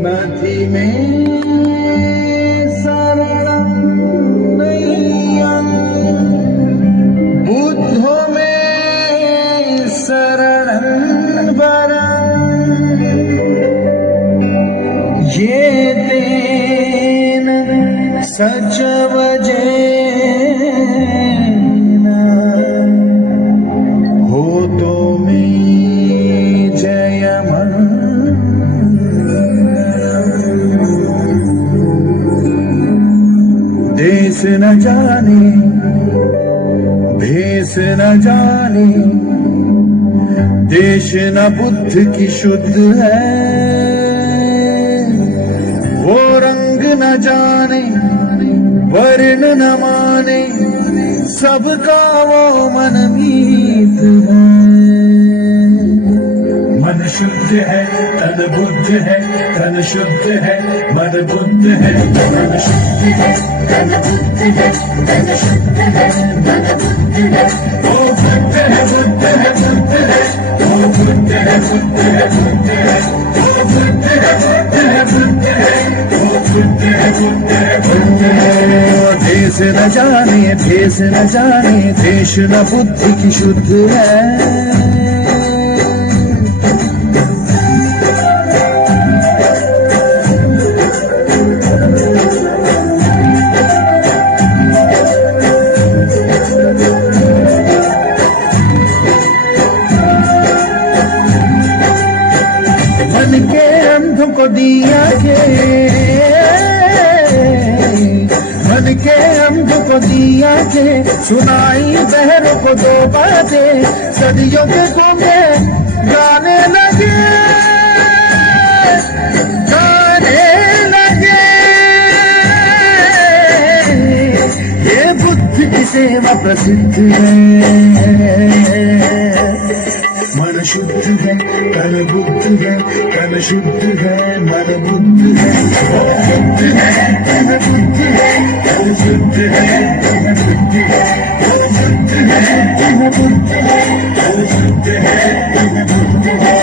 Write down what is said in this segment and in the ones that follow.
नथी में शरणं नय्यं बुद्धो में शरणं वरं ये तेन सच वजेन हो तो में जयमं देश न जाने भेष न जाने देश न बुद्ध की शुद्ध है वो रंग न जाने वर्ण न माने सबका वो मन मीत है मन शुद्ध है तन बुद्ध है तन शुद्ध है मन बुद्ध है मन शुद्ध है तन बुद्ध है तन शुद्ध है मन बुद्ध है वो बुद्ध है बुद्ध है बुद्ध है वो बुद्ध है बुद्ध है बुद्ध है वो बुद्ध है बुद्ध है बुद्ध है वो बुद्ध है बुद्ध है बुद्ध है देश न जाने देश न जाने देश न बुद्धि की शुद्ध है मन के अंधों को दिया के मन के अंधों को दिया के सुनाई बहरों को दो बातें सदियों के गूंगे गाने लगे ये बुद्ध की सेवा प्रसिद्ध है मन शुद्ध है तन बुद्ध है तन शुद्ध है मन बुद्ध है वो बुद्ध है तन बुद्ध है तन शुद्ध है तन बुद्ध है वो शुद्ध है तन बुद्ध है तन शुद्ध है तन बुद्ध है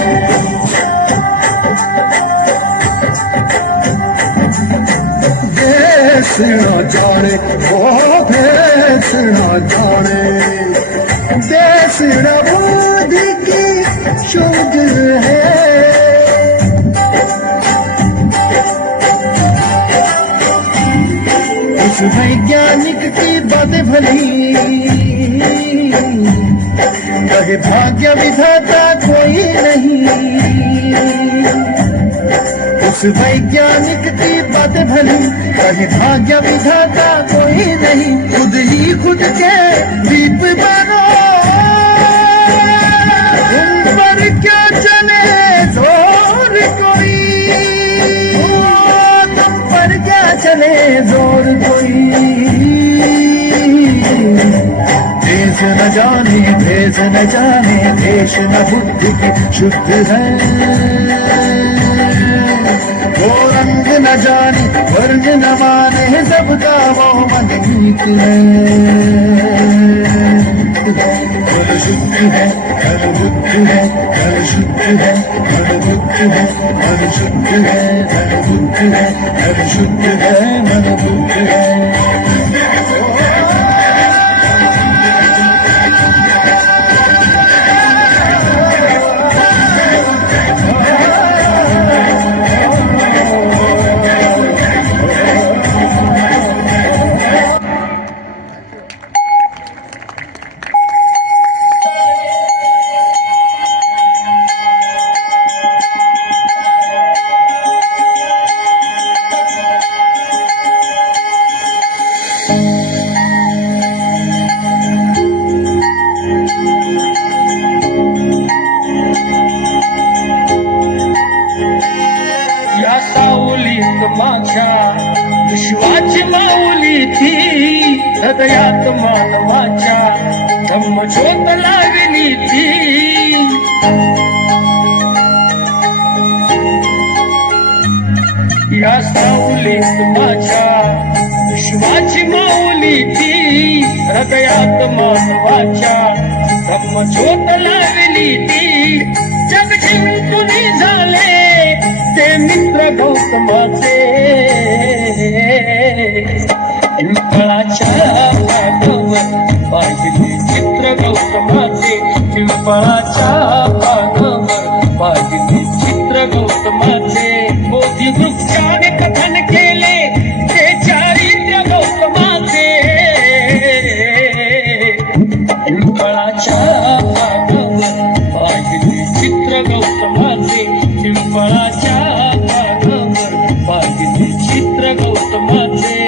देश न जाने वो देश न जाने देश न बुद्धि की शुद्ध है उस वैज्ञानिक की बातें भली कहे भाग्य विधाता कोई नहीं उस वैज्ञानिक की बातें भली कहे भाग्य विधाता कोई नहीं खुद ही खुद के दीप बनो पर क्या चले जोर कोई तुम पर क्या चले जोर कोई देश न जाने देश न जाने देश न बुद्धि की शुद्ध है वो रंग न जाने वर्ण न माने सबका वो मन मीत है मन शुद्ध है तन बुद्ध है तन शुद्ध है मन बुद्ध है मन शुद्ध है तन बुद्ध है तन शुद्ध है मन बुद्ध है माझ्या विश्वाची माऊली थी हृदयात मानवाच्या धम्मज्योत लावली ती या सावलीत माझ्या विश्वाची माऊली थी हृदयात मानवाच्या ब्रह्मज्योत लावली ती जग जिंकून झाले ते मित्र गौतमाचे पिंपळाच्या बागावर पाहिली चित्र गौतमाचे पिंपळाच्या बागावर पाहिली चित्र गौतमाचे बोधी वृक्षाने कथन केले ते चारित्र्य गौतमाचे पिंपळाच्या बागावर पाहिली चित्र गौतमाचे पिंपळाच्या बागावर पाहिली चित्र गौतमाचे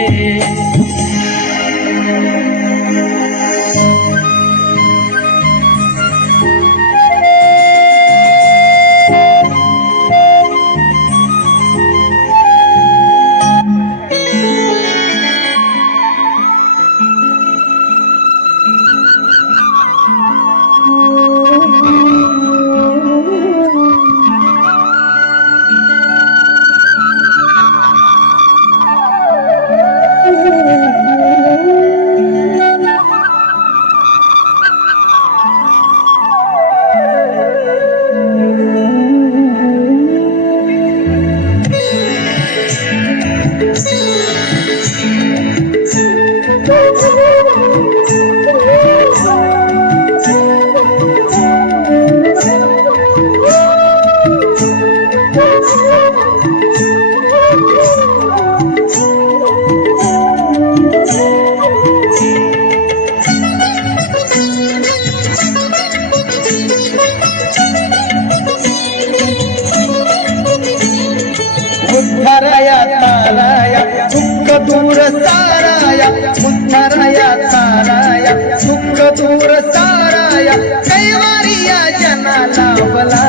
उद्धाराया ताराया दुःख दूर साराया उद्धाराया ताराया दुःख दूर साराया कैवारिया जना लावला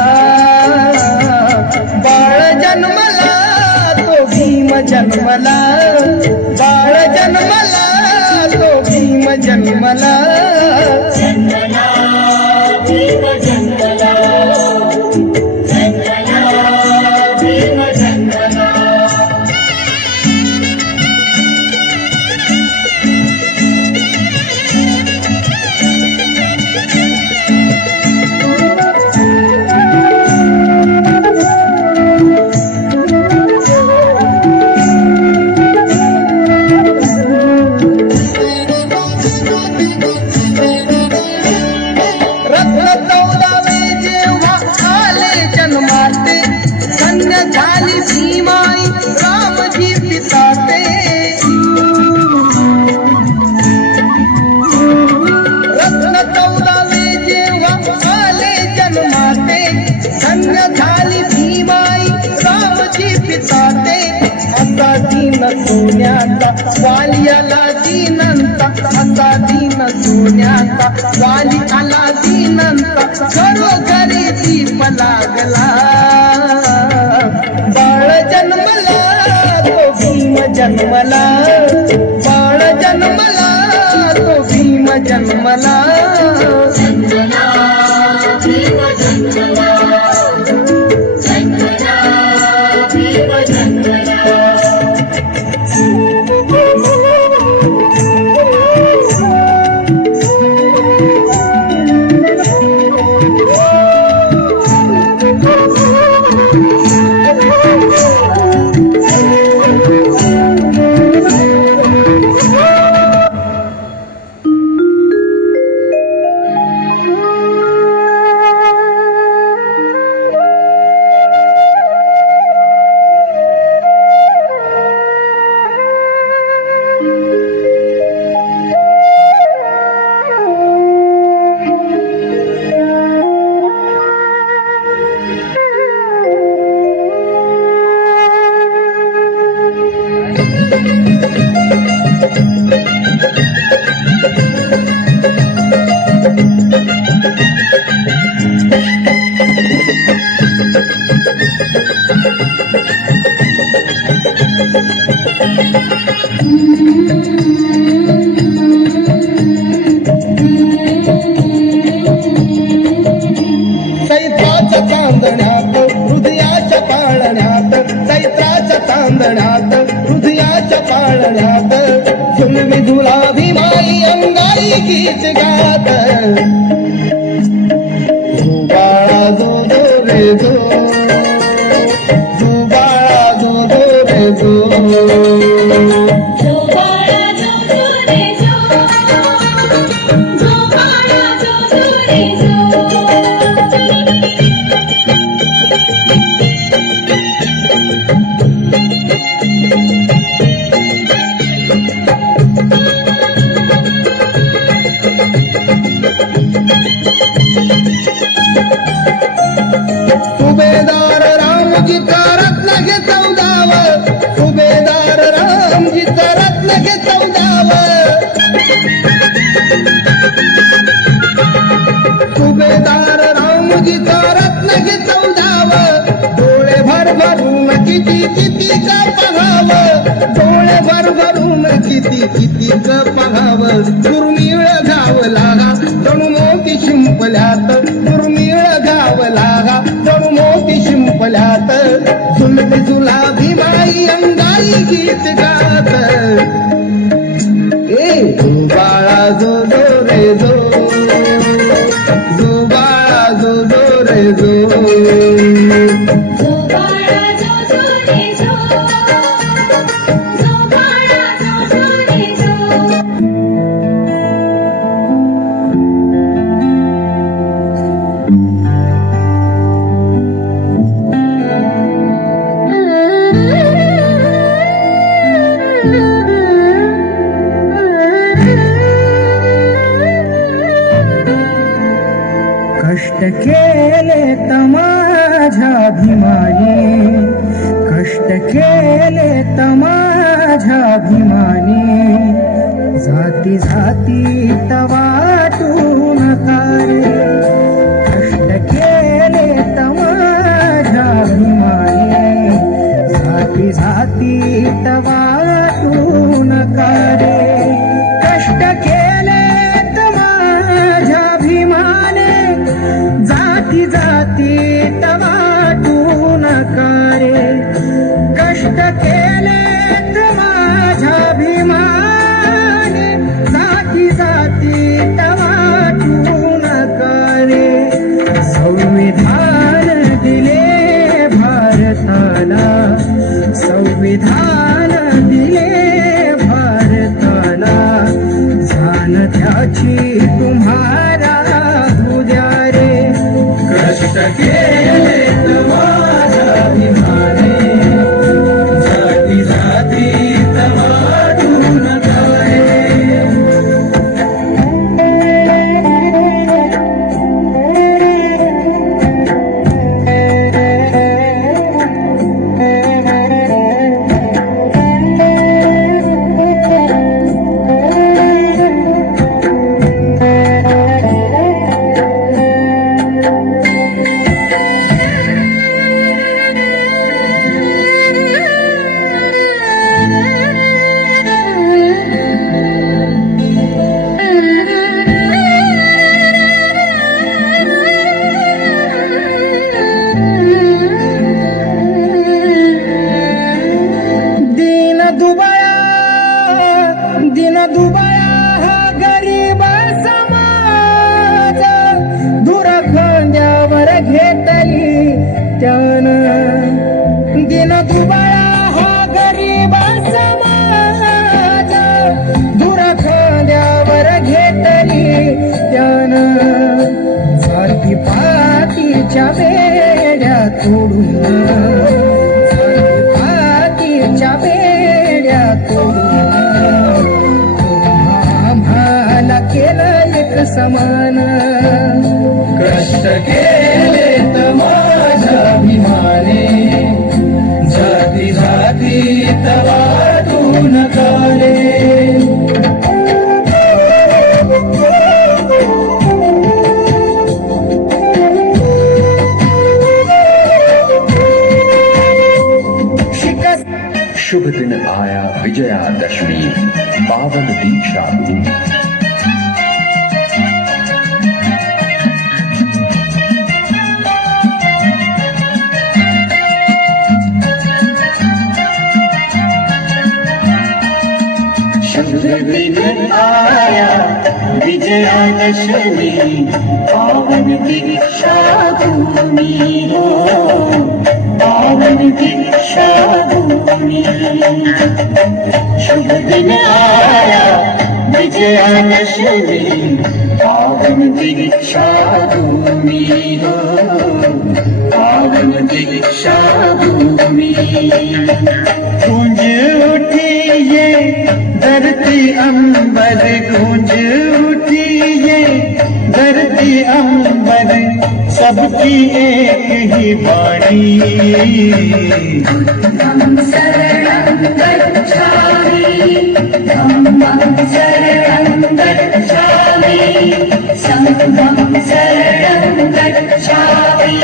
बाळ जन्मला तो भीम जन्मला बाळ जन्मला तो भीम जन्मला झाली भीमाई रामजी पिताते रत्न 14वे जेव्हा आले जन्माते धन्य झाली भीमाई रामजी पिताते असा दीन सोन्याचा वाली आला दीनंता असा दीन सोन्याचा वाली आला दीनंता घरोघरी दीप लागला बाळ जन्मला तो भीम जन्मला बाळ जन्मला तो भीम जन्मला गीत गात जो बाळा जो जो रे जो जो बाळा जो जो रे जो जो बाळा जो जो रे जो जो बाळा जो जो रे जो सुभेदार रामजीचा रत्न घे चौदाव सुभेदार रामजीचा रत्न घे चौदाव सुभेदार रामजीचा रत्न घे चौदाव डोळे भरभरून किती किती का पहाव डोळे भरभरून किती किती का पहाव दुर्मिळ गावला जणू मोती शिंपल्यात दुर्मिळ गावला जणू मोती शिंपल्यात झुलती झुलाभी माई अंगाई गीत गात ए जो बाळा जो जो रे जो जो बाळा जो जो रे जो जो बाळा जो जो रे जो जो बाळा जो जो रे जो कष्ट केले तमाझ्या भीमाने कष्ट केले तमाझ्या भीमाने जाती जाती तवाटून कारे कष्ट केले तमाझ्या भीमाने जाती जाती तवाटून कारे कष्ट केले तमाझ्या भीमाने जाती जाती तवाटून कारे कष्ट केले माझ्या भीमाने जाती जाती तवाटून कारे संविधान दिले भारताला संविधान दिले भारताला जाण त्याची तुम्हाला उद्या रे कष्ट केले माझ्या भीमाने जाती जाती तवाटून कारे दिन दुबळा हा गरीब समाज दूर खांद्यावर घेतली त्यानं दिन दुबळा हा गरीब समाज दूर खांद्यावर घेतली त्यानं जाती पातीच्या बेड्या तोडून जाती पातीच्या बेड्या तोडून केलं एक समान कष्ट केले माझ्या भीमाने जाती जाती तवाटून कारे शुभ दिन आया विजयादशमी पावन दीक्षा विजयादशमी पावन दीक्षा भूमि हो पावन दीक्षा भूमि शुभ दिन आया विजयादशमी पावन दीक्षा भूमि हो पावन दीक्षा भूमि गूंज उठी ये धरती अंबर गूंज उठी ये धरती अंबर सबकी एक ही वाणी धम्मं शरणं गच्छामि धम्मं शरणं गच्छामि संघं शरणं गच्छामि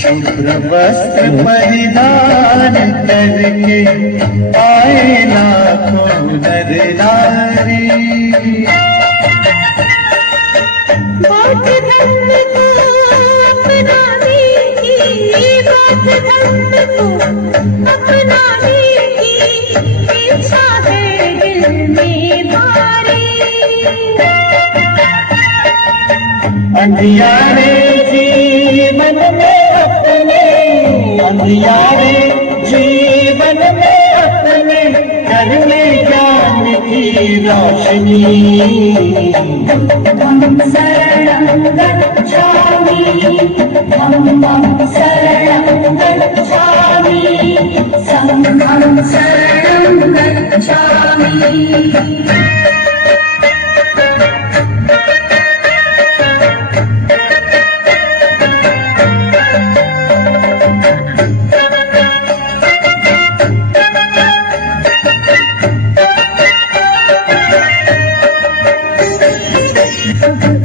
शुभ्र वस्त्र परिधान करके आए लाखों नर नारी बात धर्म को अपनाने की बात धर्म को अपनाने की इच्छा है दिल में भारी अंधियारे जीवन में अपने अंधियारे जीवन में अपने करने ज्ञान की रोशनी धम्मं शरणं गच्छामि धम्मं शरणं गच्छामि संघं शरणं गच्छामि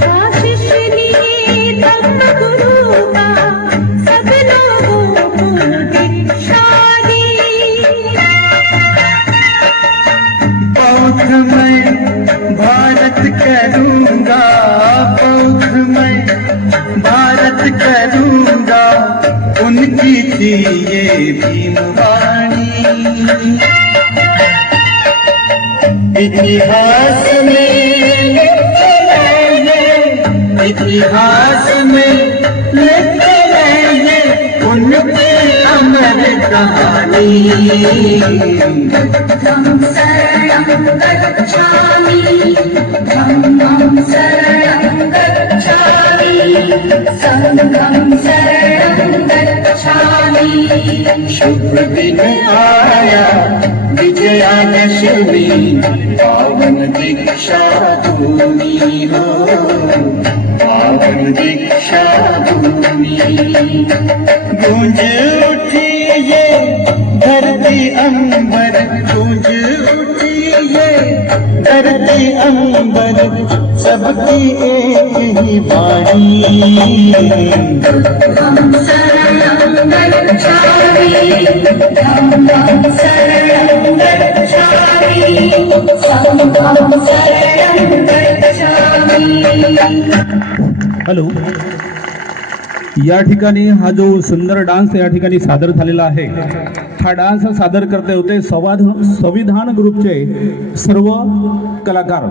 आशीष लिए धम्म गुरु का सब लोगों को दीक्षा दी बौद्ध मैं भारत करूंगा बौद्ध मैं भारत करूंगा उनकी थी ये भीमवाणी इतिहास में इतिहास में लिखते रहेंगे उनकी अमर कहानी धम्मं शरणं गच्छामि धम्मं शरणं गच्छामि संघं शरणं गच्छामि शुभ दिन आया विजयादशमी पावन दीक्षा भूमि हो पावन दीक्षा भूमि गूंज उठी ये धरती अंबर गूंज उठी ये धरती अंबर सबकी एक ही वाणी धम्मं शरणं गच्छामि धम्मं शरणं गच्छामि संघं शरणं गच्छामि हॅलो, या ठिकाणी हा जो सुंदर डान्स या ठिकाणी सादर झालेला आहे, हा डान्स सादर करते होते संविधान ग्रुपचे सर्व कलाकार.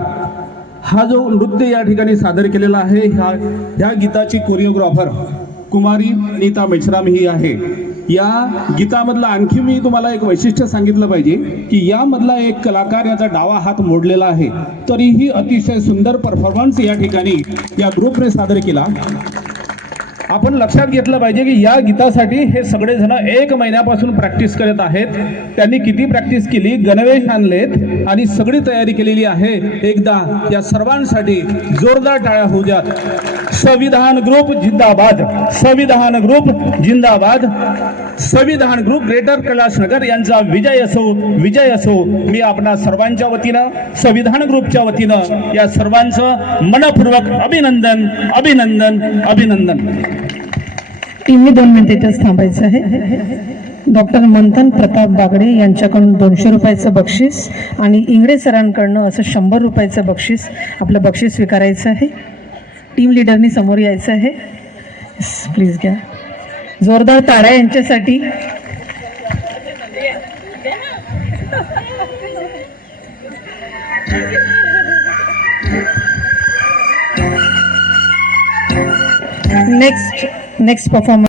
हा जो नृत्य या ठिकाणी सादर केलेला आहे, ह्या गीताची कोरिओग्राफर कुमारी नीता मेश्राम ही आहे. या गीतामधला आणखी मी तुम्हाला एक वैशिष्ट्य सांगितलं पाहिजे की यामधला एक कलाकार याचा डावा हात मोडलेला आहे, तरीही अतिशय सुंदर परफॉर्मन्स या ठिकाणी या ग्रुपने सादर केला. आपण लक्षात घेतलं पाहिजे की या गीतासाठी हे सगळेजण 1 महिन्यापासून प्रॅक्टिस करत आहेत. त्यांनी किती प्रॅक्टिस केली, गणवेश आणलेत आणि सगळी तयारी केलेली आहे. एकदा या सर्वांसाठी जोरदार टाळ्या होऊ द्यात. संविधान ग्रुप जिंदाबाद, संविधान ग्रुप जिंदाबाद, संविधान ग्रुप ग्रेटर कैलासनगर यांचा विजय असो, विजय असो. मी आपणा सर्वांच्या वतीनं, संविधान ग्रुपच्या वतीनं या सर्वांचं मनपूर्वक अभिनंदन, अभिनंदन, अभिनंदन. टीमने 2 मिनिटं थांबायचं आहे. डॉक्टर मंथन प्रताप बागडे यांच्याकडून 200 रुपयाचं बक्षीस आणि इंगळे सरांकडनं असं 100 रुपयाचं बक्षीस, आपलं बक्षीस स्वीकारायचं आहे. टीम लिडरनी समोर यायचं आहे. प्लीज घ्या जोरदार टाळ्या यांच्यासाठी. Next performance